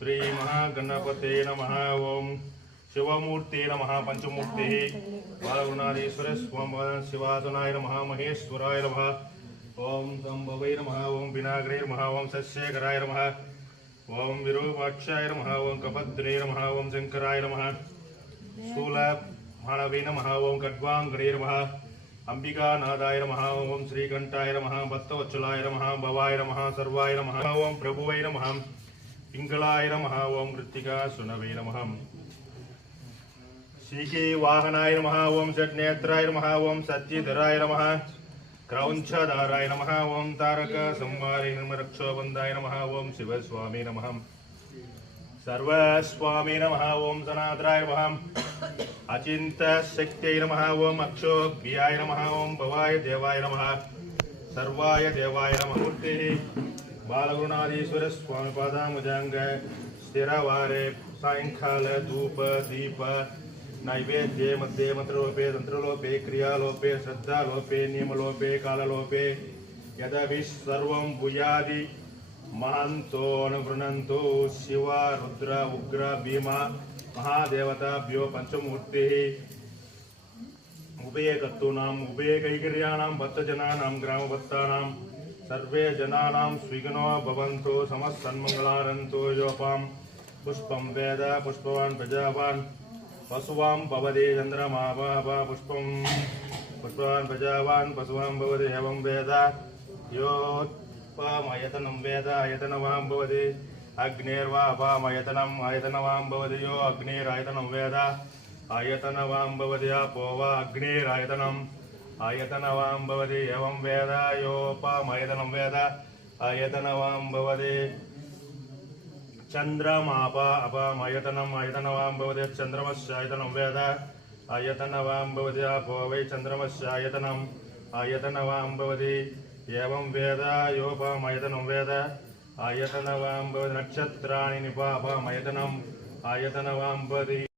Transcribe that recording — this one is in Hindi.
श्री महागणपते नमः। ओम शिवमूर्ते नमः। पंचमूर्ते बालगुणाधीश्वर शिवासनाय नमः। महेश्वराय नमः। ओम संभवै नमः। ओम विनाग्रे नमः। ओम सस्येकराय नमः। ओम विरूपाक्षाय नमः। ओम कपद्रे नमः। ओम शंकराय नमः। शूलमाणवे नमः। ओम खड्वांगणे नमः। अंबिकानाथाय नमः। ओम श्रीकंठाय नमः। भक्तवत्सलाय नमः। भवाय नमः। सर्वाय नमः। ओम प्रभुवै नमः। पिंगलाय नमः। ओम कृत्तिका सुनवे नमः। श्रीके वाहनाय नमः। ओम षड्नेत्राय नमः। ओम सत्यधराय नमः। क्रौंचधाराय नमः। ओम तारक संवारे रक्षोबंधाय नमः। ओम शिवस्वामी नमः। सर्वस्वामी नमः। ओम सनातनाय नमः। अचिंत शक्त्यै नमः। ओम अक्षोभ्याय नमः। ओम भवाय देवाय नमः। सर्वाय देवाय नमः। मूर्ति बालगुणाधीश्वर स्वामी पादामुजांग स्थिरवारे सायंकाल धूप दीप नैवेद्ये मध्ये मंत्रलोपे तंत्रलोपे क्रियालोपे श्रद्धालोपे नियमलोपे काललोपे यदभिः सर्वं भूयादि महंतो अनुवृणन्तो शिव रुद्र उग्र भीमा महादेवताभ्यो पंचमूर्तिः उभयकर्तॄणाम् उभयकैकर्याणां भक्तजनानां ग्रामभक्तानां सर्वे जनानां स्विघ्नो भवन्तु समस्तन्मङ्गलारन्तु योपां पुष्पं वेद पुष्पवान् प्रजावान् पशुवां भवति चन्द्रमा पुष्पं पुष्पवान् प्रजावान् पशुवां भवति एवं वेद योपामयतनं वेद आयतनवां भवति अग्नेर्वापामयतनम् आयतनवां भवति यो अग्नेरायतनं वेद आयतनवां भवति आपो वा अग्नेरायतनम् आयतनवां भवति एवं वेद योपामयतनं वेद आयतनवां भवति चंद्रमाप अपामयतनम् आयतनवां भवति चंद्रमस्यायतनं वेद आयतनवां भवति आपो वै चंद्रमस्यायतनम् आयतनवां भवति एवं वेद योपामयतनं वेद आयतनवां भवति नक्षत्राणि निपापामयतनम् आयतनवां भवति।